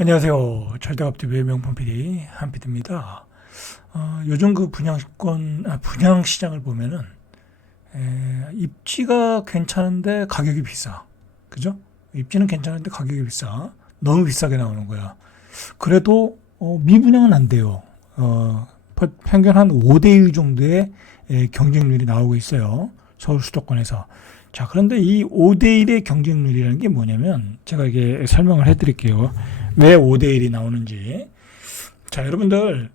안녕하세요. 절대값TV의 명품 PD 한PD입니다. 요즘 그 분양 시장을 보면은 입지가 괜찮은데 가격이 비싸. 그죠? 입지는 괜찮은데 가격이 비싸. 너무 비싸게 나오는 거야. 그래도 미분양은 안 돼요. 평균 한 5대1 정도의 경쟁률이 나오고 있어요. 서울 수도권에서. 자, 그런데 이 5대1의 경쟁률이라는 게 뭐냐면 제가 이게 설명을 해드릴게요. 왜 5대1이 나오는지. 자, 여러분들,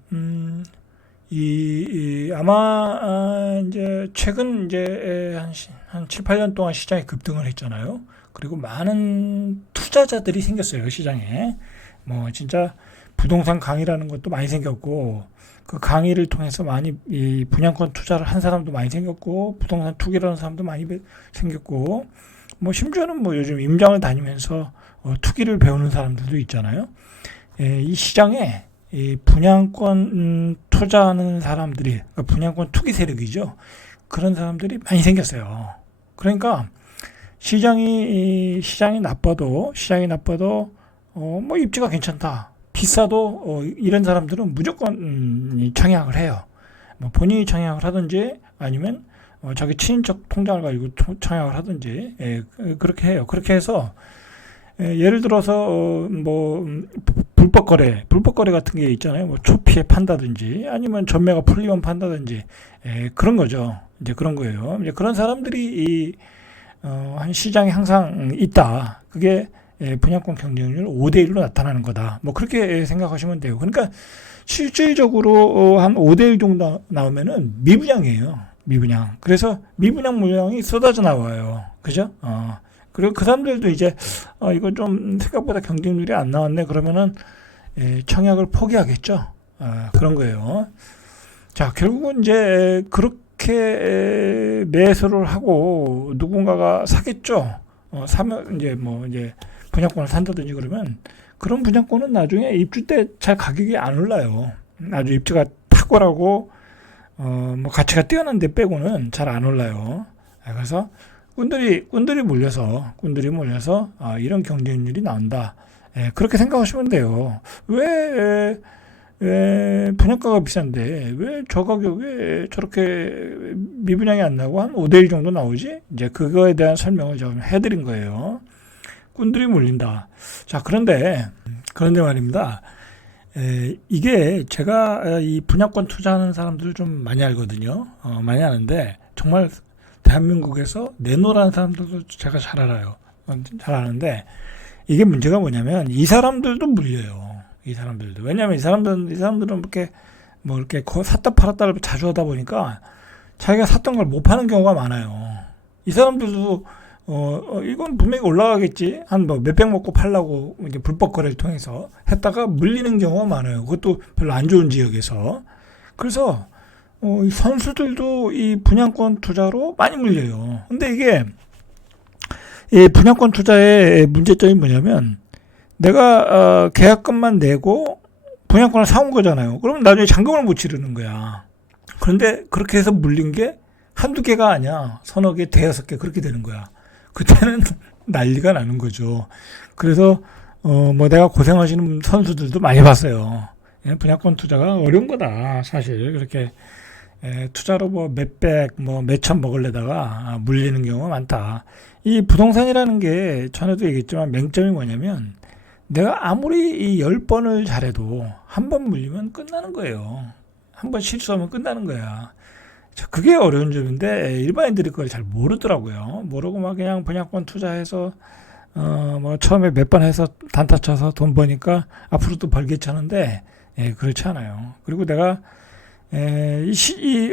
아마, 이제, 최근 이제, 한 7, 8년 동안 시장이 급등을 했잖아요. 그리고 많은 투자자들이 생겼어요, 시장에. 뭐, 진짜, 부동산 강의라는 것도 많이 생겼고, 그 강의를 통해서 많이, 이 분양권 투자를 한 사람도 많이 생겼고, 부동산 투기라는 사람도 많이 생겼고, 뭐, 심지어는 뭐 요즘 임장을 다니면서 투기를 배우는 사람들도 있잖아요. 이 시장에 이 분양권 투자하는 사람들이 분양권 투기 세력이죠. 그런 사람들이 많이 생겼어요. 그러니까 시장이 나빠도 뭐 입지가 괜찮다. 비싸도 이런 사람들은 무조건 청약을 해요. 뭐 본인이 청약을 하든지 아니면 자기 친인척 통장을 가지고 청약을 하든지 그렇게 해요. 그렇게 해서 예를 들어서 뭐 불법 거래 같은 게 있잖아요. 뭐 초피에 판다든지 아니면 전매가 풀리면 판다든지 그런 거죠. 이제 그런 거예요. 이제 그런 사람들이 한 시장에 항상 있다. 그게 분양권 경쟁률 5대1로 나타나는 거다. 뭐 그렇게 생각하시면 돼요. 그러니까 실질적으로 한 5대1 정도 나오면은 미분양이에요. 미분양. 그래서 미분양 물량이 쏟아져 나와요. 그죠? 그리고 그 사람들도 이제 이거 좀 생각보다 경쟁률이 안 나왔네 그러면은 청약을 포기하겠죠. 그런 거예요. 자, 결국은 이제 그렇게 매수를 하고 누군가가 사겠죠. 사면 이제 분양권을 산다든지 그러면 그런 분양권은 나중에 입주 때 잘 가격이 안 올라요. 아주 입주가 탁월하고 뭐 가치가 뛰어난 데 빼고는 잘 안 올라요. 그래서 꾼들이 몰려서 이런 경쟁률이 나온다. 그렇게 생각하시면 돼요. 왜 분양가가 비싼데 왜 저 가격에 저렇게 미분양이 안 나고 한 5대1 정도 나오지? 이제 그거에 대한 설명을 좀 해드린 거예요. 꾼들이 몰린다. 자, 그런데 말입니다. 이게 제가 이 분양권 투자하는 사람들을 좀 많이 알거든요. 많이 아는데 정말 대한민국에서 내노라는 사람들도 제가 잘 알아요. 잘 아는데 이게 문제가 뭐냐면 이 사람들도 물려요. 이 사람들도. 왜냐하면 이 사람들은 이렇게 샀다 팔았다를 자주 하다 보니까 자기가 샀던 걸 못 파는 경우가 많아요. 이 사람들도 이건 분명히 올라가겠지. 한 뭐 몇백 먹고 팔라고 이제 불법 거래를 통해서 했다가 물리는 경우가 많아요. 그것도 별로 안 좋은 지역에서. 그래서 이 선수들도 이 분양권 투자로 많이 물려요. 근데 이게 이 분양권 투자의 문제점이 뭐냐면 내가 계약금만 내고 분양권을 사온 거잖아요. 그러면 나중에 잔금을 못 치르는 거야. 그런데 그렇게 해서 물린 게 한두 개가 아니야. 서너 개, 대여섯 개 그렇게 되는 거야. 그때는 난리가 나는 거죠. 그래서 뭐 내가 고생하시는 선수들도 많이 봤어요. 분양권 투자가 어려운 거다. 사실 그렇게 투자로 뭐 몇백, 뭐 몇천 먹으려다가 물리는 경우가 많다. 이 부동산이라는 게 전에도 얘기했지만 맹점이 뭐냐면 내가 아무리 이 10번을 잘해도 한 번 물리면 끝나는 거예요. 한 번 실수하면 끝나는 거야. 자, 그게 어려운 점인데 일반인들이 그걸 잘 모르더라고요. 모르고 막 그냥 분양권 투자해서 뭐 처음에 몇 번 해서 단타 쳐서 돈 버니까 앞으로도 벌겠지 하는데 그렇지 않아요. 그리고 내가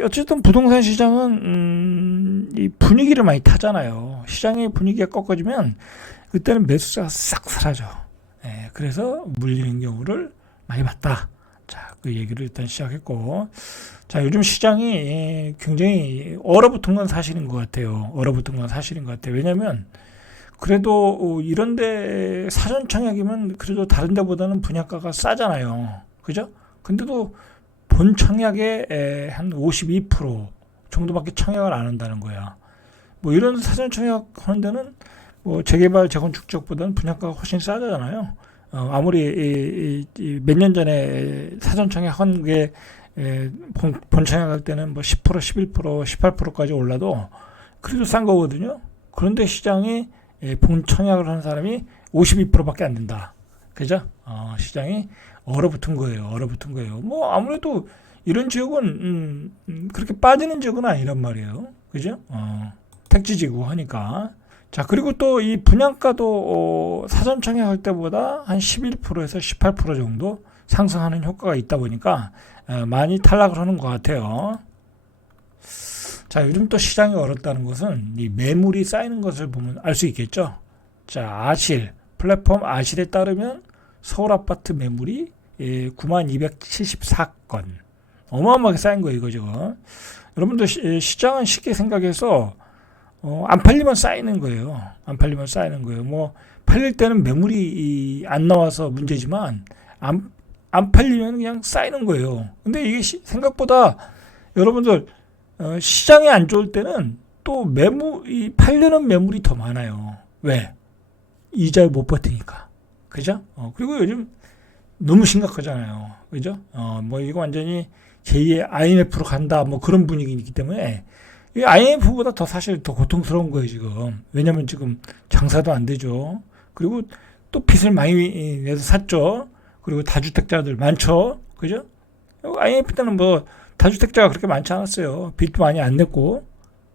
어쨌든 부동산 시장은 이 분위기를 많이 타잖아요. 시장의 분위기가 꺾어지면 그때는 매수자가 싹 사라져. 그래서 물리는 경우를 많이 봤다. 자, 그 얘기를 일단 시작했고, 자, 요즘 시장이 굉장히 얼어붙은 건 사실인 것 같아요. 왜냐면 그래도 이런데 사전 청약이면 그래도 다른 데보다는 분양가가 싸잖아요. 그죠? 근데도 본 청약의 한 52% 정도밖에 청약을 안 한다는 거야. 뭐 이런 사전 청약 하는 데는 뭐 재개발, 재건축 쪽보다는 분양가가 훨씬 싸잖아요. 아무리 몇 년 전에 사전청약 한 게 본청약할 때는 뭐 10%, 11%, 18%까지 올라도 그래도 싼 거거든요. 그런데 시장이 본청약을 하는 사람이 52%밖에 안 된다. 그죠? 시장이 얼어붙은 거예요. 얼어붙은 거예요. 뭐 아무래도 이런 지역은 그렇게 빠지는 지역은 아니란 말이에요. 그죠? 택지지구 하니까. 자, 그리고 또 이 분양가도 사전 청약할 때보다 한 11%에서 18% 정도 상승하는 효과가 있다 보니까 많이 탈락을 하는 것 같아요. 자, 요즘 또 시장이 얼었다는 것은 이 매물이 쌓이는 것을 보면 알 수 있겠죠. 자, 아실 플랫폼 아실에 따르면 서울 아파트 매물이 9274건 어마어마하게 쌓인 거예요, 이거 지금. 여러분들 시장은 쉽게 생각해서 안 팔리면 쌓이는 거예요. 안 팔리면 쌓이는 거예요. 뭐 팔릴 때는 매물이 안 나와서 문제지만 안 팔리면 그냥 쌓이는 거예요. 근데 이게 생각보다 여러분들 시장이 안 좋을 때는 또 매물이 팔려는 매물이 더 많아요. 왜? 이자를 못 버티니까. 그죠? 그리고 요즘 너무 심각하잖아요. 그죠? 뭐 이거 완전히 제2의 IMF로 간다. 뭐 그런 분위기이기 때문에 이 IMF보다 더 사실 더 고통스러운 거예요, 지금. 왜냐면 지금 장사도 안 되죠. 그리고 또 빚을 많이 내서 샀죠. 그리고 다주택자들 많죠. 그죠? IMF 때는 뭐 다주택자가 그렇게 많지 않았어요. 빚도 많이 안 냈고.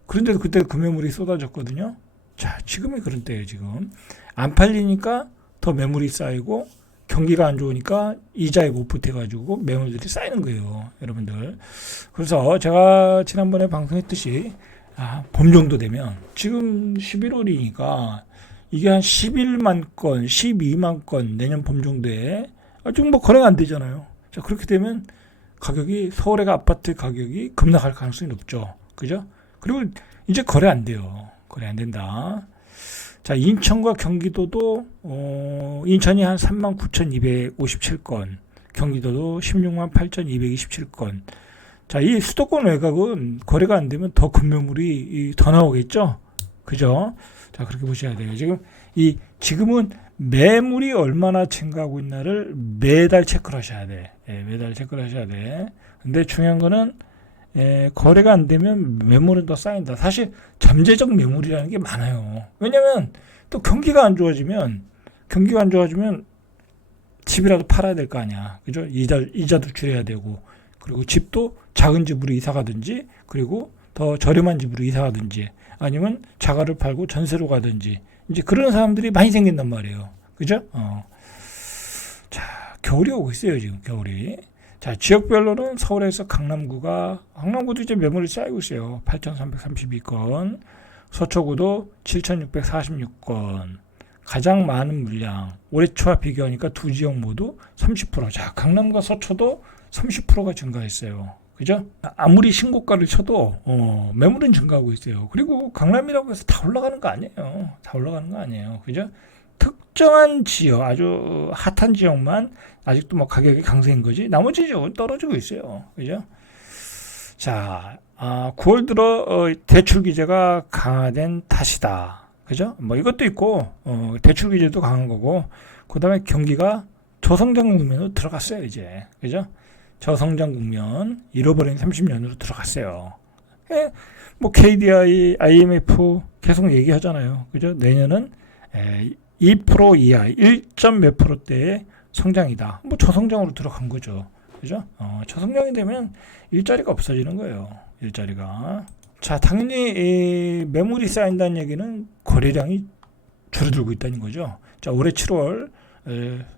그런데도 그때 금매물이 쏟아졌거든요. 자, 지금이 그런 때예요, 지금. 안 팔리니까 더 매물이 쌓이고 경기가 안 좋으니까 이자에 못 버텨가지고 매물들이 쌓이는 거예요, 여러분들. 그래서 제가 지난번에 방송했듯이 봄 정도 되면 지금 11월이니까 이게 한 11만 건, 12만 건 내년 봄 정도에 지금 뭐 거래가 안 되잖아요. 자, 그렇게 되면 가격이 서울의 아파트 가격이 급락할 가능성이 높죠. 그죠? 그리고 이제 거래 안 돼요. 거래 안 된다. 자, 인천과 경기도도 인천이 한 39,257건, 경기도도 168,227건. 자, 이 수도권 외곽은 거래가 안 되면 더 급매물이 더 나오겠죠. 그죠? 자, 그렇게 보셔야 돼요. 지금은 매물이 얼마나 증가하고 있나를 매달 체크를 하셔야 돼. 매달 체크를 하셔야 돼. 근데 중요한 거는 거래가 안 되면 매물은 더 쌓인다. 사실 잠재적 매물이라는 게 많아요. 왜냐면 또 경기가 안 좋아지면 집이라도 팔아야 될 거 아니야. 그죠? 이자도 줄여야 되고, 그리고 집도 작은 집으로 이사 가든지, 그리고 더 저렴한 집으로 이사 가든지, 아니면 자가를 팔고 전세로 가든지, 이제 그런 사람들이 많이 생긴단 말이에요. 그죠? 자, 겨울이 오고 있어요, 지금 겨울이. 자, 지역별로는 서울에서 강남구도 이제 매물이 쌓이고 있어요. 8,332건, 서초구도 7,646건, 가장 많은 물량. 올해 초와 비교하니까 두 지역 모두 30%. 자, 강남과 서초도 30%가 증가했어요. 그죠? 아무리 신고가를 쳐도 매물은 증가하고 있어요. 그리고 강남이라고 해서 다 올라가는 거 아니에요. 다 올라가는 거 아니에요. 그죠? 특정한 지역, 아주 핫한 지역만 아직도 뭐 가격이 강세인 거지. 나머지 지역은 떨어지고 있어요. 그죠? 자, 9월 들어 대출 규제가 강화된 탓이다. 그죠? 뭐 이것도 있고 대출 규제도 강한 거고, 그다음에 경기가 저성장 국면으로 들어갔어요, 이제. 그죠? 저성장 국면, 잃어버린 30년으로 들어갔어요. 뭐 KDI, IMF 계속 얘기하잖아요. 그죠? 내년은 2% 이하, 1점 몇 %대의 성장이다. 뭐 저성장으로 들어간 거죠. 그죠? 저성장이 되면 일자리가 없어지는 거예요. 일자리가. 자, 당연히 매물이 쌓인다는 얘기는 거래량이 줄어들고 있다는 거죠. 자, 올해 7월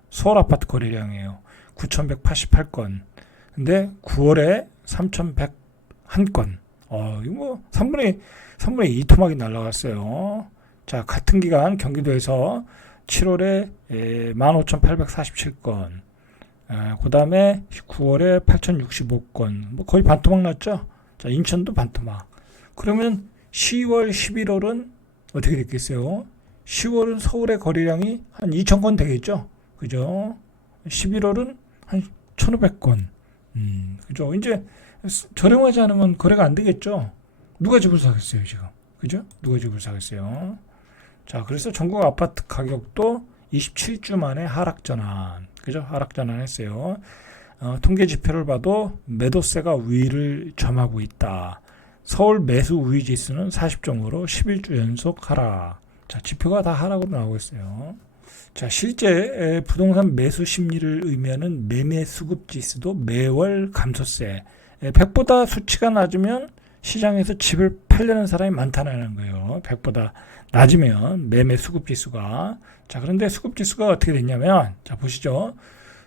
서울 아파트 거래량이에요. 9,188건. 근데 9월에 3,101건. 이거 뭐 3분의 2 토막이 날라갔어요. 자, 같은 기간 경기도에서 7월에 15,847건. 그 다음에 9월에 8,065건. 뭐 거의 반토막 났죠? 자, 인천도 반토막. 그러면 10월, 11월은 어떻게 됐겠어요? 10월은 서울의 거래량이 한 2,000건 되겠죠? 그죠? 11월은 한 1,500건. 그죠? 이제 저렴하지 않으면 거래가 안 되겠죠? 누가 집을 사겠어요, 지금? 그죠? 누가 집을 사겠어요? 자, 그래서 전국 아파트 가격도 27주 만에 하락 전환. 그죠? 하락 전환했어요. 통계 지표를 봐도 매도세가 우위를 점하고 있다. 서울 매수 우위 지수는 40종으로 11주 연속 하락. 자, 지표가 다 하락으로 나오고 있어요. 자, 실제 부동산 매수 심리를 의미하는 매매 수급 지수도 매월 감소세. 100보다 수치가 낮으면 시장에서 집을 팔려는 사람이 많다는 거예요. 100보다 낮으면 매매 수급 지수가. 자, 그런데 수급 지수가 어떻게 됐냐면, 자, 보시죠.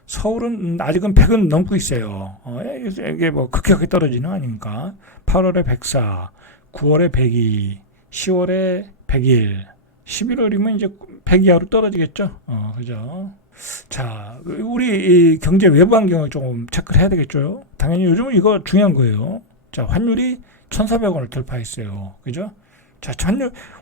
서울은 아직은 100은 넘고 있어요. 이게 뭐 급격하게 떨어지는 거 아닙니까? 8월에 104, 9월에 102, 10월에 101, 11월이면 이제 100 이하로 떨어지겠죠. 그죠? 자, 우리 이 경제 외부 환경을 조금 체크를 해야 되겠죠. 당연히 요즘은 이거 중요한 거예요. 자, 환율이 1,400원을 돌파했어요. 그죠? 자,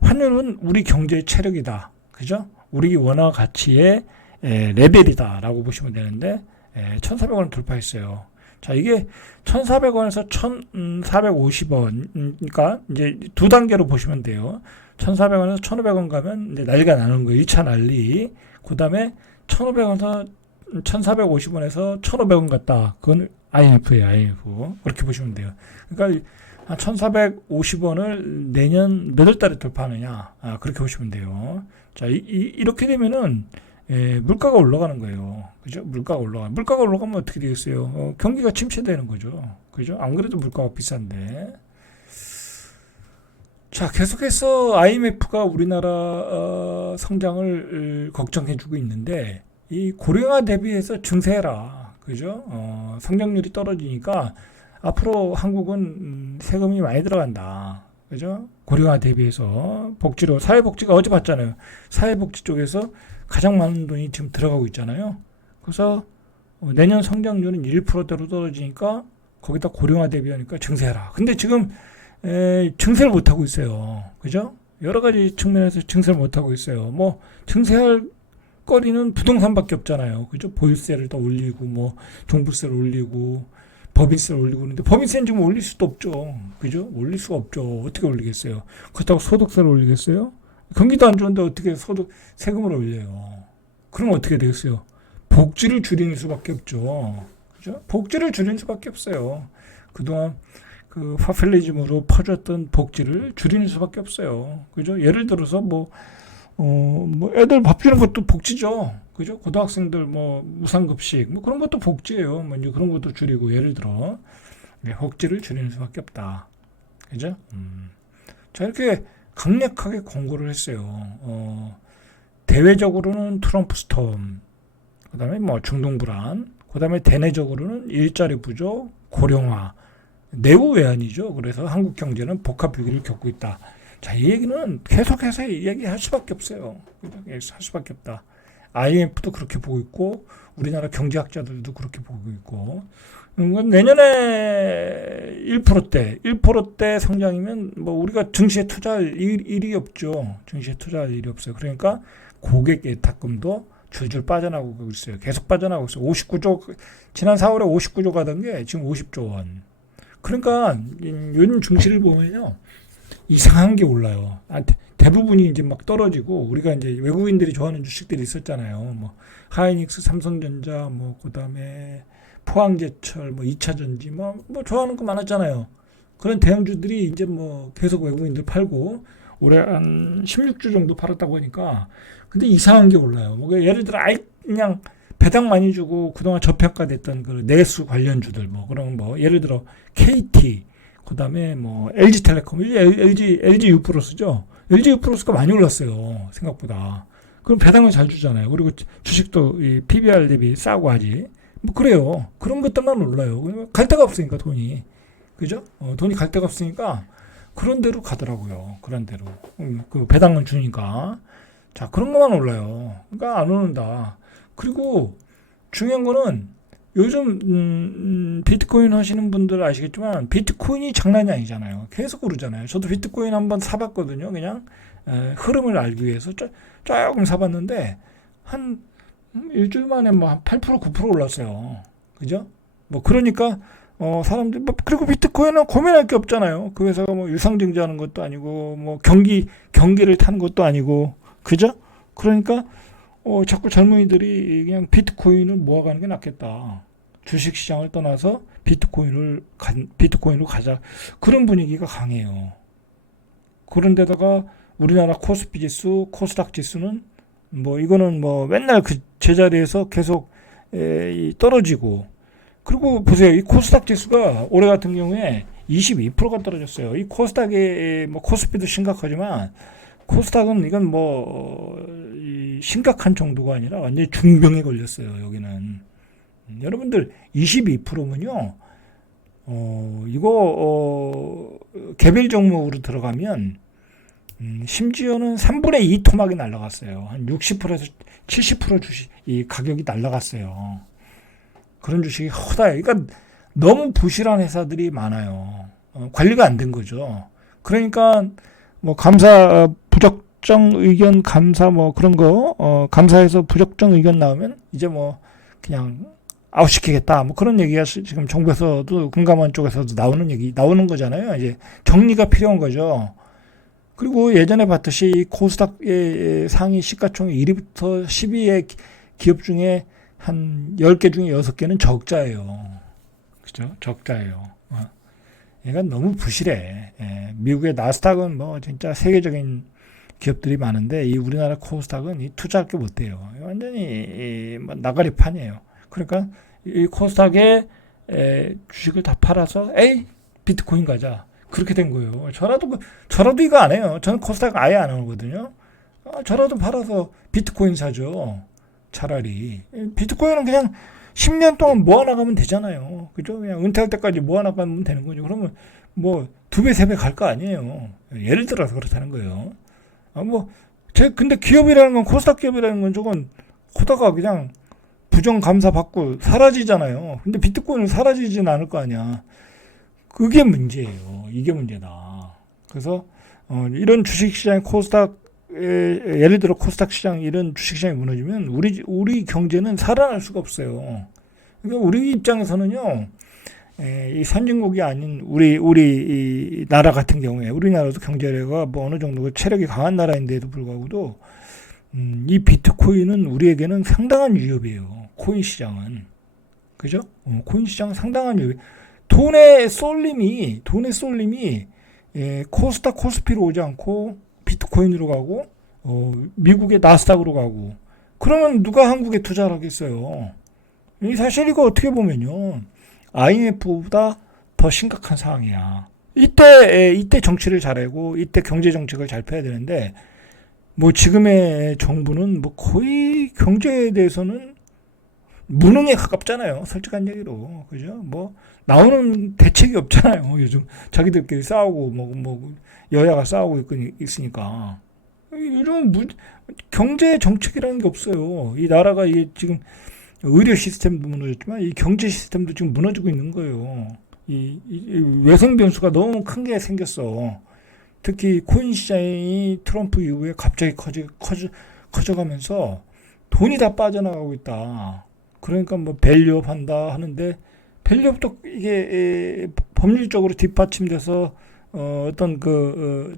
환율은 우리 경제의 체력이다. 그죠? 우리 원화 가치의 레벨이다 라고 보시면 되는데 1,400원을 돌파했어요. 자, 이게 1,400원에서 1,450원, 그러니까 이제 두 단계로 보시면 돼요. 1,400원에서 1,500원 가면 이제 난리가 나는 거예요. 2차 난리. 그 다음에 1,500원에서 1,450원에서 1,500원 갔다. 그건 IMF예요, IMF. 그렇게 보시면 돼요. 그러니까 한 1,450원을 내년 몇 월 달에 돌파하느냐. 그렇게 보시면 돼요. 자, 이렇게 되면은 물가가 올라가는 거예요. 그죠? 물가가 올라가면 어떻게 되겠어요? 경기가 침체되는 거죠. 그죠? 안 그래도 물가가 비싼데. 자, 계속해서 IMF가 우리나라 성장을 걱정해주고 있는데, 이 고령화 대비해서 증세해라. 그죠? 성장률이 떨어지니까 앞으로 한국은 세금이 많이 들어간다. 그죠? 고령화 대비해서 복지로, 사회복지가 어제 봤잖아요. 사회복지 쪽에서 가장 많은 돈이 지금 들어가고 있잖아요. 그래서 내년 성장률은 1%대로 떨어지니까 거기다 고령화 대비하니까 증세해라. 근데 지금 증세를 못하고 있어요. 그죠? 여러 가지 측면에서 증세를 못하고 있어요. 뭐 증세할 거리는 부동산밖에 없잖아요. 그죠? 보유세를 더 올리고 뭐 종부세를 올리고 법인세를 올리고 그러는데 법인세는 지금 올릴 수도 없죠. 그죠? 올릴 수가 없죠. 어떻게 올리겠어요? 그렇다고 소득세를 올리겠어요? 경기도 안 좋은데 어떻게 세금을 올려요? 그럼 어떻게 되겠어요? 복지를 줄이는 수밖에 없죠. 그죠? 복지를 줄이는 수밖에 없어요. 그동안 그 파퓰리즘으로 퍼졌던 복지를 줄이는 수밖에 없어요. 그죠? 예를 들어서 뭐 애들 밥 주는 것도 복지죠. 그죠? 고등학생들 뭐 무상급식 뭐 그런 것도 복지예요. 뭐 이제 그런 것도 줄이고 예를 들어 복지를 줄이는 수밖에 없다. 그죠? 자, 이렇게 강력하게 권고를 했어요. 대외적으로는 트럼프 스톰, 그 다음에 뭐 중동 불안, 그 다음에 대내적으로는 일자리 부족, 고령화, 내부 외환이죠. 그래서 한국 경제는 복합 위기를 겪고 있다. 자, 이 얘기는 계속해서 얘기할 수밖에 없어요. 할 수밖에 없다. IMF도 그렇게 보고 있고, 우리나라 경제학자들도 그렇게 보고 있고, 내년에 1%대 성장이면 뭐 우리가 증시에 투자할 일이 없죠. 증시에 투자할 일이 없어요. 그러니까 고객 예탁금도 줄줄 빠져나가고 있어요. 계속 빠져나가고 있어요. 59조, 지난 4월에 59조 가던 게 지금 50조 원. 그러니까 요즘 증시를 보면요. 이상한 게 올라요. 대부분이 이제 막 떨어지고 우리가 이제 외국인들이 좋아하는 주식들이 있었잖아요. 뭐 하이닉스, 삼성전자, 뭐 그다음에 포항제철, 뭐 2차전지, 뭐 좋아하는 거 많았잖아요. 그런 대형주들이 이제 뭐 계속 외국인들 팔고 올해 한 16주 정도 팔았다고 하니까 근데 이상한 게 올라요. 뭐 예를 들어 그냥 배당 많이 주고 그동안 저평가됐던 그 내수 관련주들 뭐 그런 뭐 예를 들어 KT, 그다음에 뭐 LG텔레콤, LG U+죠. LG U+가 많이 올랐어요. 생각보다. 그럼 배당을 잘 주잖아요. 그리고 주식도 이 PBR 대비 싸고 하지. 뭐 그래요. 그런 것들만 올라요. 갈 데가 없으니까 돈이. 그죠? 돈이 갈 데가 없으니까 그런 데로 가더라고요. 그런 데로. 그 배당을 주니까. 자, 그런 것만 올라요. 그러니까 안 오른다. 그리고 중요한 거는 요즘 비트코인 하시는 분들 아시겠지만 비트코인이 장난이 아니잖아요. 계속 오르잖아요. 저도 비트코인 한번 사봤거든요. 그냥 흐름을 알기 위해서 조금 사봤는데 한 일주일 만에 뭐 한 8% 9% 올랐어요. 그죠? 뭐 그러니까 사람들 뭐 그리고 비트코인은 고민할 게 없잖아요. 그 회사가 뭐 유상증자하는 것도 아니고 뭐 경기를 타는 것도 아니고 그죠? 그러니까 자꾸 젊은이들이 그냥 비트코인을 모아가는 게 낫겠다. 주식시장을 떠나서 비트코인으로 가자. 그런 분위기가 강해요. 그런데다가 우리나라 코스피 지수, 코스닥 지수는 이거는 맨날 그 제자리에서 계속 떨어지고, 그리고 보세요. 이 코스닥 지수가 올해 같은 경우에 22%가 떨어졌어요. 이 코스닥의 코스피도 심각하지만 코스닥은 이건 심각한 정도가 아니라 완전히 중병에 걸렸어요. 여기는 여러분들 22%면요. 이거 개별 종목으로 들어가면 심지어는 3분의 2 토막이 날라갔어요. 한 60%에서 70% 주식 이 가격이 날라갔어요. 그런 주식이 허다해요. 그러니까 너무 부실한 회사들이 많아요. 관리가 안 된 거죠. 그러니까 감사 부적정 의견 감사 그런 거 감사에서 부적정 의견 나오면 이제 그냥 아웃시키겠다 그런 얘기가 지금 정부에서도 금감원 쪽에서도 나오는 거잖아요. 이제 정리가 필요한 거죠. 그리고 예전에 봤듯이 이 코스닥의 상위 시가총액 1위부터 10위의 기업 중에 한 10개 중에 6개는 적자예요. 그죠? 적자예요. 얘가 너무 부실해. 미국의 나스닥은 진짜 세계적인 기업들이 많은데 이 우리나라 코스닥은 투자할 게 못 돼요. 완전히 나가리판이에요. 그러니까 이 코스닥에 주식을 다 팔아서 비트코인 가자. 그렇게 된 거예요. 저라도 이거 안 해요. 저는 코스닥 아예 안 하거든요. 저라도 팔아서 비트코인 사죠. 차라리. 비트코인은 그냥 10년 동안 모아나가면 되잖아요. 그죠? 그냥 은퇴할 때까지 모아나가면 되는 거죠. 그러면 2배, 3배 갈 거 아니에요. 예를 들어서 그렇다는 거예요. 근데 기업이라는 건, 코스닥 기업이라는 건 저건 코다가 그냥 부정감사 받고 사라지잖아요. 근데 비트코인은 사라지진 않을 거 아니야. 그게 문제예요. 이게 문제다. 그래서 이런 주식시장의 예를 들어 코스닥 시장 이런 주식시장이 무너지면 우리 경제는 살아날 수가 없어요. 그러니까 우리 입장에서는요, 이 선진국이 아닌 우리 이 나라 같은 경우에 우리나라도 경제가 어느 정도 체력이 강한 나라인데도 불구하고도 이 비트코인은 우리에게는 상당한 위협이에요. 코인 시장은. 그죠? 코인 시장은 상당한 위협. 돈의 쏠림이 코스닥 코스피로 오지 않고 비트코인으로 가고 미국의 나스닥으로 가고, 그러면 누가 한국에 투자를 하겠어요? 사실 이거 어떻게 보면요, IMF보다 더 심각한 상황이야. 이때 정치를 잘하고 이때 경제 정책을 잘 펴야 되는데 지금의 정부는 거의 경제에 대해서는 무능에 가깝잖아요. 솔직한 얘기로. 그죠? 나오는 대책이 없잖아요. 요즘 자기들끼리 싸우고 여야가 싸우고 있으니까. 요즘은 경제 정책이라는 게 없어요. 이 나라가 이게 지금 의료 시스템도 무너졌지만 이 경제 시스템도 지금 무너지고 있는 거예요. 이 외생 변수가 너무 큰 게 생겼어. 특히 코인 시장이 트럼프 이후에 갑자기 커져가면서 돈이 다 빠져나가고 있다. 그러니까 밸류업 한다 하는데, 밸류업도 이게 법률적으로 뒷받침돼서 어떤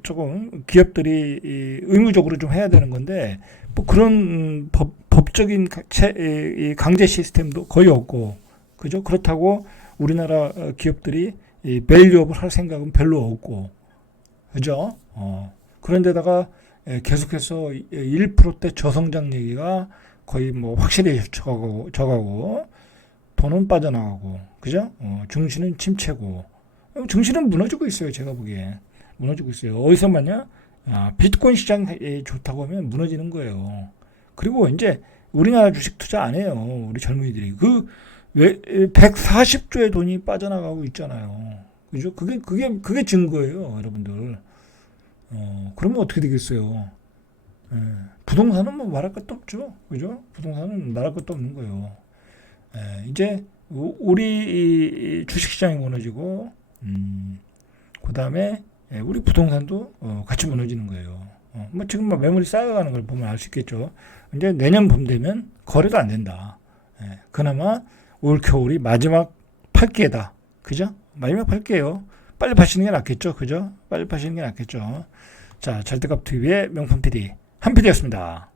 조금 기업들이 의무적으로 좀 해야 되는 건데 그런 법적인 강제 시스템도 거의 없고, 그죠? 그렇다고 우리나라 기업들이 밸류업을 할 생각은 별로 없고, 그죠? 그런데다가 계속해서 1%대 저성장 얘기가 거의 확실히 저가고 돈은 빠져나가고, 그죠? 증시는 침체고, 증시는 무너지고 있어요. 제가 보기에 무너지고 있어요. 어디서 봤냐? 비트코인 시장이 좋다고 하면 무너지는 거예요. 그리고 이제 우리나라 주식 투자 안 해요. 우리 젊은이들이 140조의 돈이 빠져나가고 있잖아요. 그죠? 그게 증거예요, 여러분들. 그러면 어떻게 되겠어요? 부동산은 말할 것도 없죠. 그죠? 부동산은 말할 것도 없는 거예요. 이제 우리 주식시장이 무너지고, 그 다음에 우리 부동산도 같이 무너지는 거예요. 지금 매물이 쌓여가는 걸 보면 알 수 있겠죠. 이제 내년 봄 되면 거래도 안 된다. 그나마 올 겨울이 마지막 팔기회다. 그죠? 마지막 팔기예요. 빨리 파시는 게 낫겠죠. 그죠? 빨리 파시는 게 낫겠죠. 자, 절대값 TV의 명품 PD 한PD였습니다.